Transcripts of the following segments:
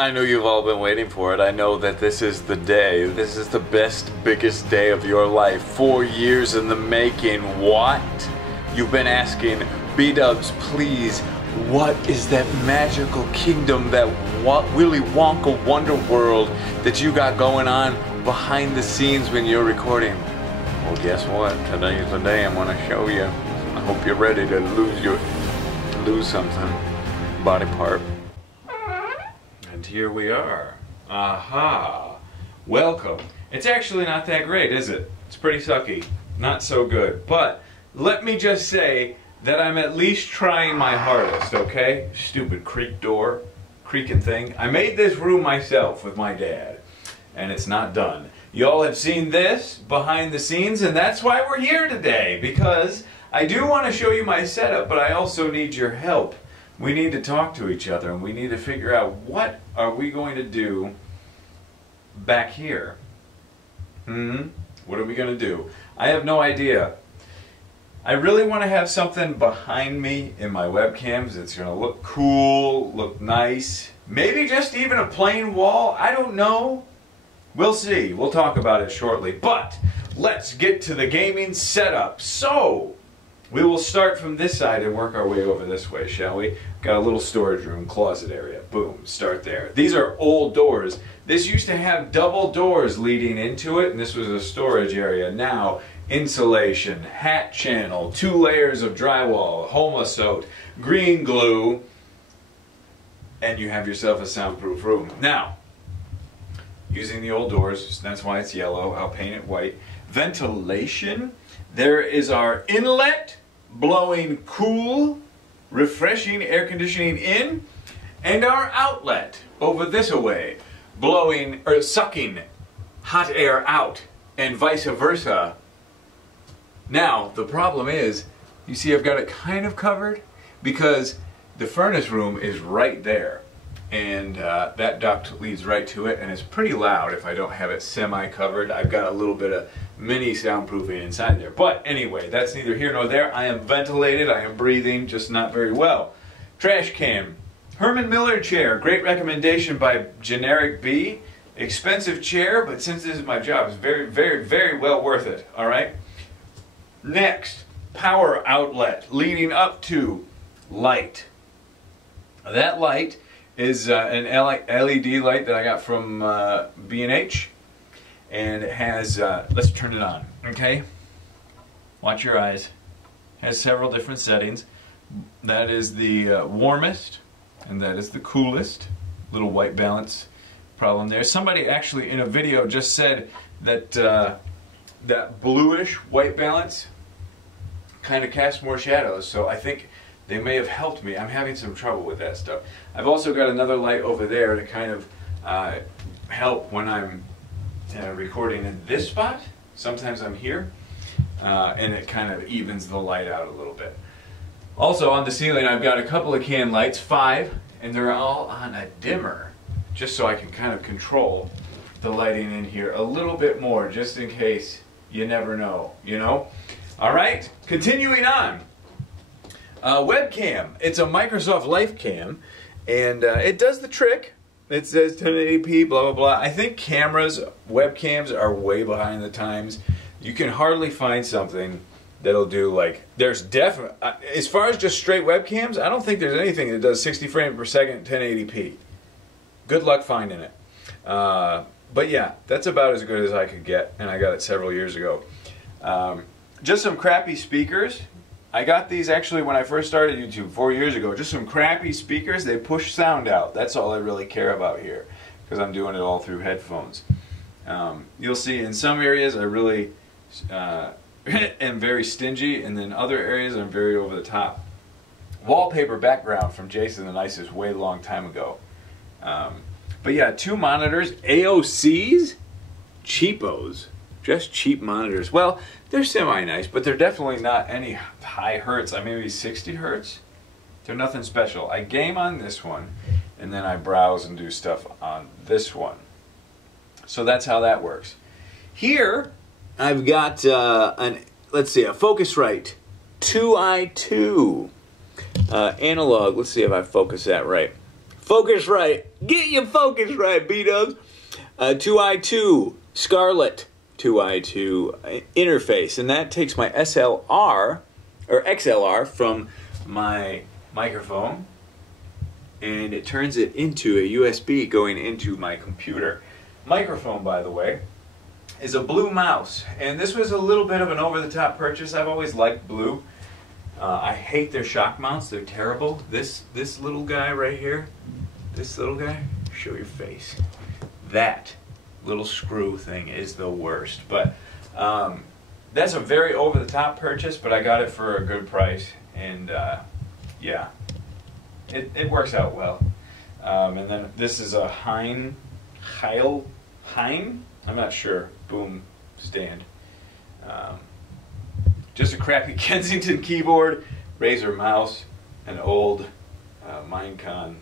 I know you've all been waiting for it. I know that this is the day. This is the best, biggest day of your life. 4 years in the making. What? You've been asking, B-dubs, please, what is that magical kingdom, that Willy Wonka wonder world that you got going on behind the scenes when you're recording? Well, guess what? Today's the day I'm gonna show you. I hope you're ready to lose something. Body part. And here we are. Aha. Welcome. It's actually not that great, is it? It's pretty sucky. Not so good. But let me just say that I'm at least trying my hardest, okay? Stupid creaking thing. I made this room myself with my dad, and it's not done. Y'all have seen this behind the scenes, and that's why we're here today, because I do want to show you my setup, but I also need your help. We need to talk to each other, and we need to figure out what are we going to do back here. What are we going to do? I have no idea. I really want to have something behind me in my webcams that's going to look cool, look nice. Maybe just even a plain wall. I don't know. We'll see. We'll talk about it shortly. But let's get to the gaming setup. So we will start from this side and work our way over this way, shall we? Got a little storage room, closet area. Boom, start there. These are old doors. This used to have double doors leading into it, and this was a storage area. Now, insulation, hat channel, 2 layers of drywall, Homosote, green glue, and you have yourself a soundproof room. Now, using the old doors, that's why it's yellow. I'll paint it white. Ventilation. There is our inlet, blowing cool, refreshing air conditioning in, and our outlet over this way, blowing or sucking hot air out, and vice versa. Now the problem is, you see I've got it kind of covered because the furnace room is right there, and that duct leads right to it, and it's pretty loud if I don't have it semi-covered. I've got a little bit of mini soundproofing inside there. But anyway, that's neither here nor there. I am ventilated, I am breathing, just not very well. Trash can. Herman Miller chair, great recommendation by Generic B. Expensive chair, but since this is my job, it's very, very, very well worth it. Alright? Next, power outlet leading up to light. That light is an LED light that I got from B&H. And it has, let's turn it on, okay? Watch your eyes. Has several different settings. That is the warmest, and that is the coolest. Little white balance problem there. Somebody actually in a video just said that that bluish white balance kind of casts more shadows, so I think they may have helped me. I'm having some trouble with that stuff. I've also got another light over there to kind of help when I'm recording in this spot. Sometimes I'm here, and it kind of evens the light out a little bit. Also on the ceiling I've got a couple of can lights, 5, and they're all on a dimmer, just so I can kind of control the lighting in here a little bit more, just in case. You never know, you know? Alright, continuing on. Webcam. It's a Microsoft LifeCam, and it does the trick. It says 1080p, blah, blah, blah. I think cameras, webcams are way behind the times. You can hardly find something that'll do, like, there's definitely, as far as just straight webcams, I don't think there's anything that does 60 frames per second 1080p. Good luck finding it. But yeah, that's about as good as I could get, and I got it several years ago. Just some crappy speakers. I got these actually when I first started YouTube 4 years ago. Just some crappy speakers. They push sound out. That's all I really care about here, because I'm doing it all through headphones. You'll see in some areas I really am very stingy, and then other areas I'm very over the top. Wallpaper background from Jason the Nicest way long time ago. But yeah, 2 monitors, AOCs, cheapos. Just cheap monitors. Well, they're semi-nice, but they're definitely not any high hertz. I mean, maybe 60 hertz. They're nothing special. I game on this one, and then I browse and do stuff on this one. So that's how that works. Here, I've got let's see, a Focusrite 2i2 analog. Let's see if I focus that right. Focus right. Get your focus right, B-dubs. 2i2 Scarlett 2i2 interface, and that takes my SLR or XLR from my microphone, and it turns it into a USB going into my computer. Microphone, by the way, is a Blue mouse, and this was a little bit of an over-the-top purchase. I've always liked Blue. I hate their shock mounts. They're terrible. This little guy right here, this little guy, show your face. That little screw thing is the worst. But that's a very over-the-top purchase, but I got it for a good price, and yeah, it works out well. And then this is a Heim, I'm not sure, boom stand. Just a crappy Kensington keyboard, Razer mouse, an old Minecon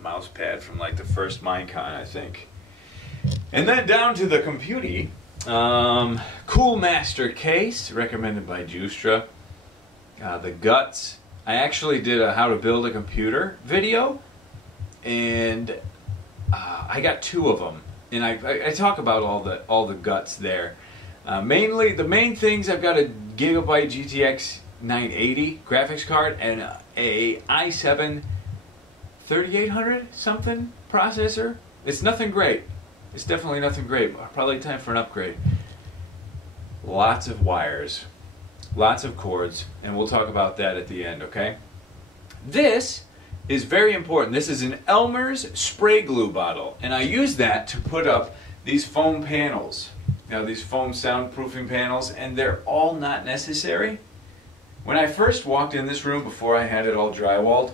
mouse pad from like the first Minecon, I think. And then down to the computer, Cool Master case, recommended by Justra. The guts. I actually did a how to build a computer video, and I got 2 of them, and I talk about all the guts there. Mainly, the main things, I've got a Gigabyte GTX 980 graphics card and a i7 3800 something processor. It's nothing great. It's definitely nothing great. Probably time for an upgrade. Lots of wires, lots of cords, and we'll talk about that at the end, okay? This is very important. This is an Elmer's spray glue bottle, and I use that to put up these foam panels. Now, these foam soundproofing panels, and they're all not necessary. When I first walked in this room, before I had it all drywalled,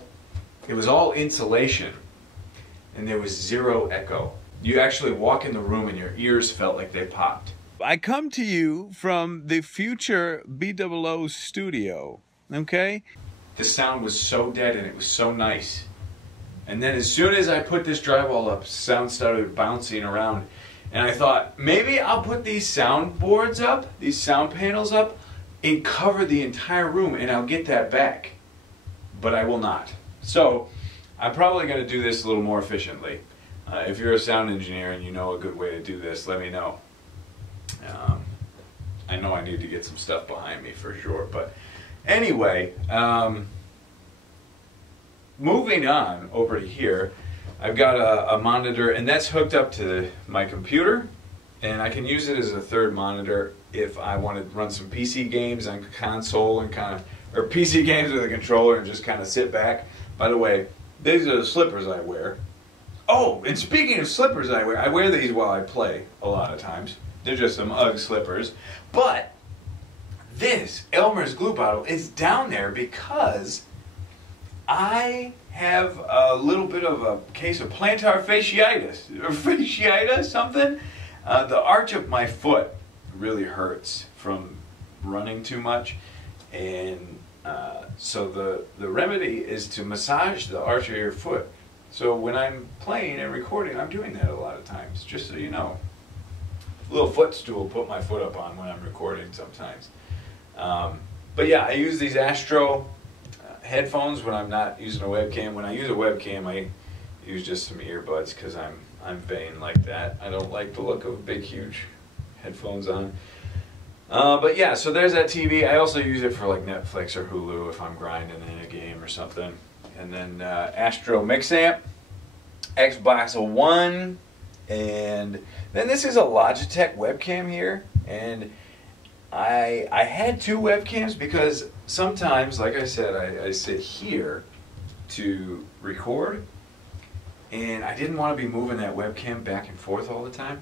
it was all insulation, and there was 0 echo. You actually walk in the room and your ears felt like they popped. I come to you from the future BdoubleO studio, okay? The sound was so dead and it was so nice. And then as soon as I put this drywall up, sound started bouncing around. And I thought, maybe I'll put these soundboards up, these sound panels up, and cover the entire room, and I'll get that back. But I will not. So, I'm probably going to do this a little more efficiently. If you're a sound engineer and you know a good way to do this, let me know. I know I need to get some stuff behind me for sure. But anyway, moving on over to here, I've got a monitor, and that's hooked up to my computer, and I can use it as a third monitor if I want to run some PC games on console and or PC games with a controller and just kind of sit back. By the way, these are the slippers I wear. Oh, and speaking of slippers I wear these while I play a lot of times. They're just some UGG slippers. But this Elmer's glue bottle is down there because I have a little bit of a case of plantar fasciitis, or fasciitis, something. The arch of my foot really hurts from running too much, and so the remedy is to massage the arch of your foot. So when I'm playing and recording, I'm doing that a lot of times, just so you know. A little footstool, put my foot up on when I'm recording sometimes. But yeah, I use these Astro headphones when I'm not using a webcam. When I use a webcam, I use just some earbuds because I'm vain like that. I don't like the look of big, huge headphones on. But yeah, so there's that TV. I also use it for like Netflix or Hulu if I'm grinding in a game or something. And then Astro mix amp, Xbox One, and then this is a Logitech webcam here. And I had 2 webcams because sometimes, like I said, I sit here to record, and I didn't want to be moving that webcam back and forth all the time.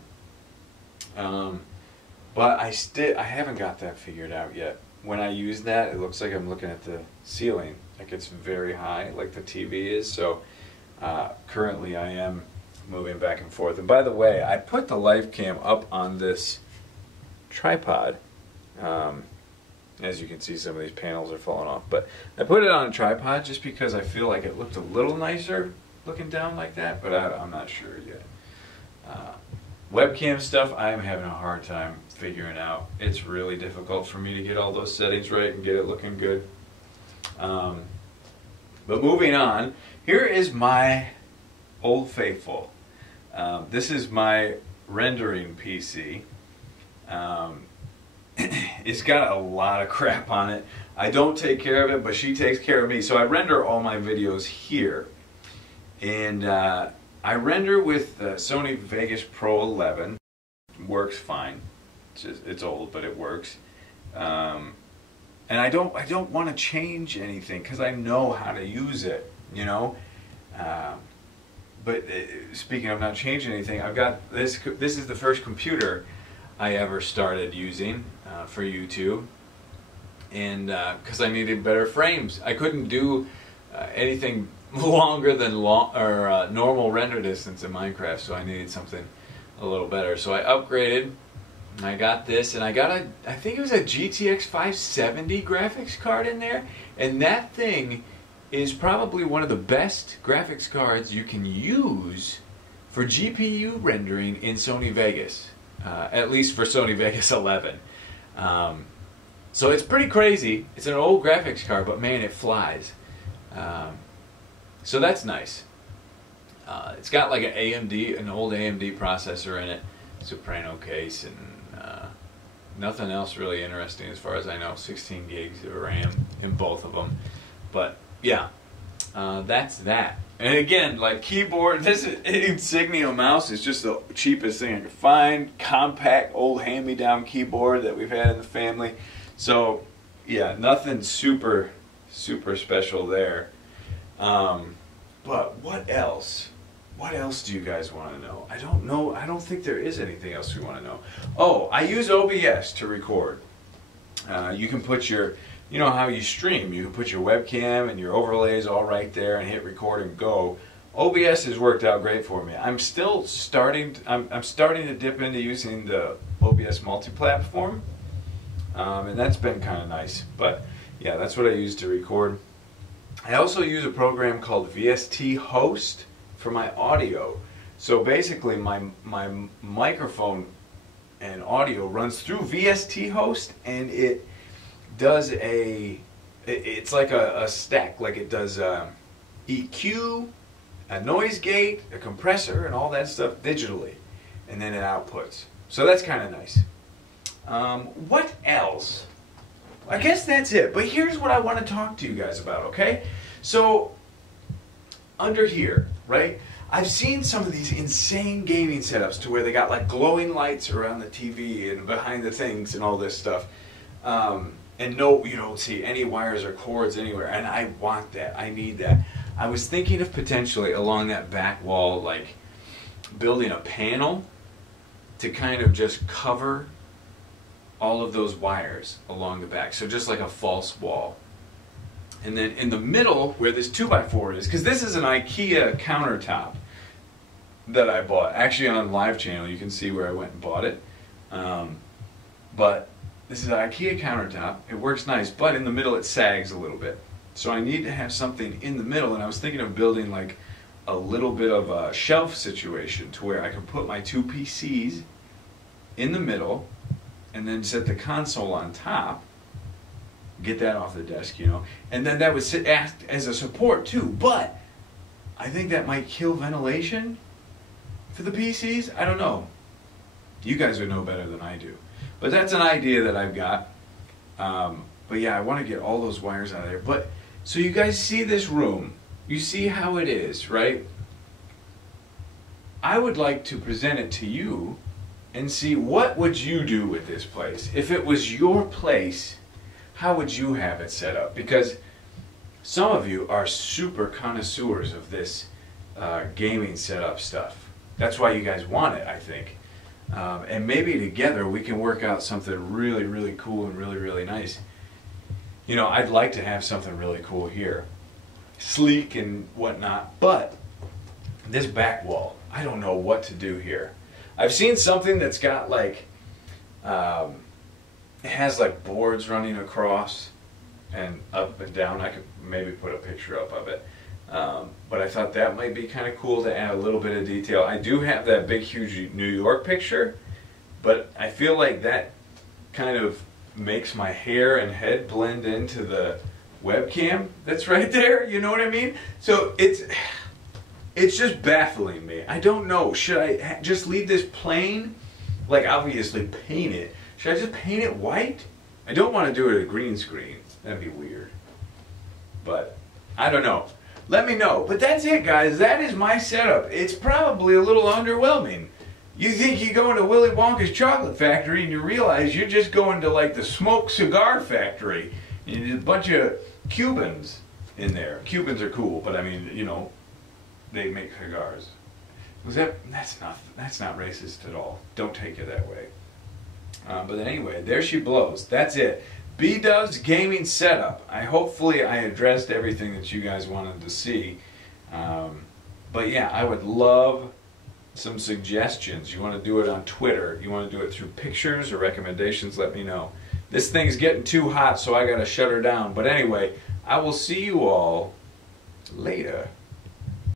But I haven't got that figured out yet. When I use that, it looks like I'm looking at the ceiling, like it's very high, like the TV is. So currently I am moving back and forth. And by the way, I put the live cam up on this tripod. As you can see, some of these panels are falling off, but I put it on a tripod just because I feel like it looked a little nicer looking down like that, but I'm not sure yet. Webcam stuff, I'm having a hard time figuring out. It's really difficult for me to get all those settings right and get it looking good. But moving on, here is my Old Faithful. This is my rendering PC. It's got a lot of crap on it. I don't take care of it, but she takes care of me. So I render all my videos here. And I render with Sony Vegas Pro 11. Works fine. It's old, but it works. And I don't want to change anything because I know how to use it, you know. But speaking of not changing anything, I've got this. This is the first computer I ever started using for YouTube, and because I needed better frames, I couldn't do anything longer than normal render distance in Minecraft, so I needed something a little better. So I upgraded. And I got this, and I got I think it was a GTX 570 graphics card in there, and that thing is probably one of the best graphics cards you can use for GPU rendering in Sony Vegas, at least for Sony Vegas 11. So it's pretty crazy. It's an old graphics card, but man, it flies. So that's nice. It's got like an old AMD processor in it, Soprano case, and nothing else really interesting as far as I know. 16 gigs of RAM in both of them. But yeah, that's that. And again, like keyboard, this Insignia mouse is just the cheapest thing I could find. Compact, old hand-me-down keyboard that we've had in the family. So yeah, nothing super special there. But what else? What else do you guys want to know? I don't know. I don't think there is anything else we want to know. Oh, I use OBS to record. You can put your, you know how you stream. You can put your webcam and your overlays all right there and hit record and go. OBS has worked out great for me. I'm still starting. I'm starting to dip into using the OBS multi-platform, and that's been kind of nice. But yeah, that's what I use to record. I also use a program called VST Host for my audio. So basically my microphone and audio runs through VST Host, and it does it's like a stack, like it does EQ, a noise gate, a compressor, and all that stuff digitally, and then it outputs. So that's kind of nice. What else? I guess that's it, but here's what I want to talk to you guys about, okay? So under here, right? I've seen some of these insane gaming setups to where they got like glowing lights around the TV and behind the things and all this stuff. And no, you don't see any wires or cords anywhere. And I want that. I need that. I was thinking of potentially along that back wall, like building a panel to kind of just cover all of those wires along the back. So just like a false wall. And then in the middle, where this 2x4 is, because this is an IKEA countertop that I bought. Actually on Live Channel, you can see where I went and bought it. But this is an IKEA countertop. It works nice, but in the middle it sags a little bit. So I need to have something in the middle, and I was thinking of building like a little bit of a shelf situation to where I can put my two PCs in the middle and then set the console on top. Get that off the desk, you know, and then that would act as a support too. But I think that might kill ventilation for the PCs. I don't know. You guys would know better than I do. But that's an idea that I've got. But yeah, I want to get all those wires out of there. But so you guys see this room. You see how it is, right? I would like to present it to you and see what would you do with this place. If it was your place, how would you have it set up? Because some of you are super connoisseurs of this gaming setup stuff. That's why you guys want it, I think. And maybe together we can work out something really, really cool and really, really nice. You know, I'd like to have something really cool here. Sleek and whatnot. But this back wall, I don't know what to do here. I've seen something that's got like... it has like boards running across and up and down. I could maybe put a picture up of it. But I thought that might be kind of cool to add a little bit of detail. I do have that big, huge New York picture, but I feel like that kind of makes my hair and head blend into the webcam that's right there. You know what I mean? So It's just baffling me. I don't know. Should I just leave this plain? Like, obviously paint it. Should I just paint it white? I don't want to do it a green screen. That'd be weird. But, I don't know. Let me know. But that's it, guys. That is my setup. It's probably a little underwhelming. You think you go into Willy Wonka's chocolate factory and you realize you're just going to like the smoked cigar factory. And there's a bunch of Cubans in there. Cubans are cool, but I mean, you know, they make cigars. That's not racist at all. Don't take it that way. But anyway, there she blows. That's it. B-Dub's gaming setup. Hopefully I addressed everything that you guys wanted to see. But yeah, I would love some suggestions. You want to do it on Twitter, you want to do it through pictures or recommendations, let me know. This thing's getting too hot, so I gotta shut her down. But anyway, I will see you all later.